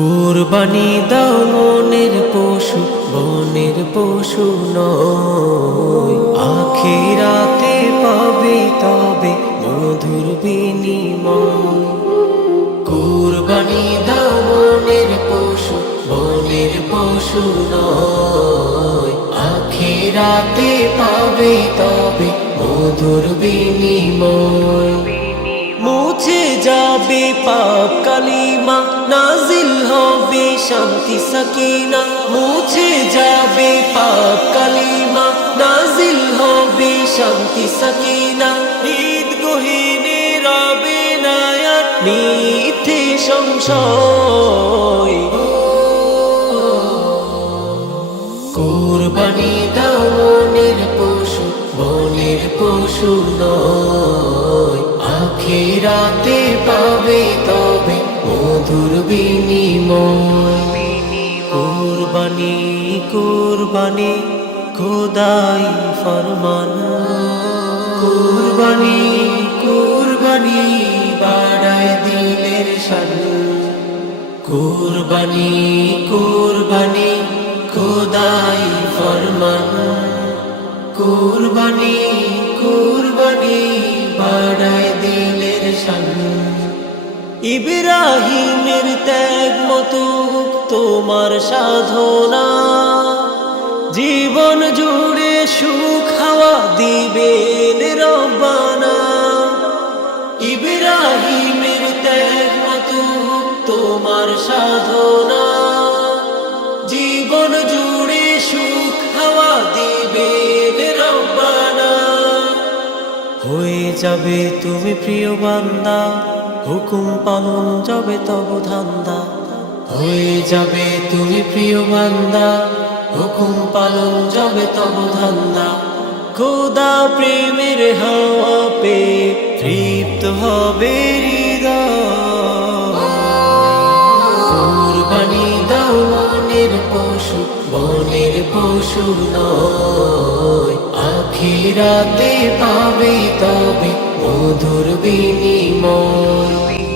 কুরবানি দাও মনের পশু বনের পশু নয়, আখিরাতে পাবে তবে মধুর বিনিময়। কুরবানি দাও মনের পশু বনের পশু নয়, আখিরাতে পাবে তবে মধুর বিনিময়। মুছে যাবে পাপ কালিমা, নাজিল হবে শান্তি সাকিনা। মুছে যাবে পাপ কালিমা, নাজিল হবে শান্তি সাকিনা। ঈদ গহীনে রবে না আর মিথ্যে সংশয়। কুরবানি দাও মনের পশু বনের পশু নয়, আখিরাতে পাবে তবে মধুর বিনিময়। কুরবানি কুরবানি খোদাই ফরমান, কুরবানি কুরবানি বাড়ায় দিলের শান। কুরবানি কুরবানি খোদাই ফরমান, কুরবানি কুরবানি বাড়ায় দিলের শান। ইব্রাহিমের ত্যাগ মতো হোক তোমার সাধনা, জীবন জুড়ে সুখ হাওয়া দিবেন রব্বানা। ইব্রাহিমের ত্যাগ মতো হোক তোমার সাধনা, জীবন জুড়ে সুখ হাওয়া দিবেন রব্বানা। হয়ে যাবে তুমি প্রিয় বান্দা, হুকুম পালন যাবে তব ধান্দা। হয়ে যাবে তুমি প্রিয় বান্দা, হুকুম পালন যাবে তব ধান্দা। খোদা প্রেমের হাওয়া পে তৃপ্ত হবে হৃদয়। কুরবানি দাও মনের পশু বনের পশু নয়, আখিরাতে পাবে তবে মধুর বিনিময়।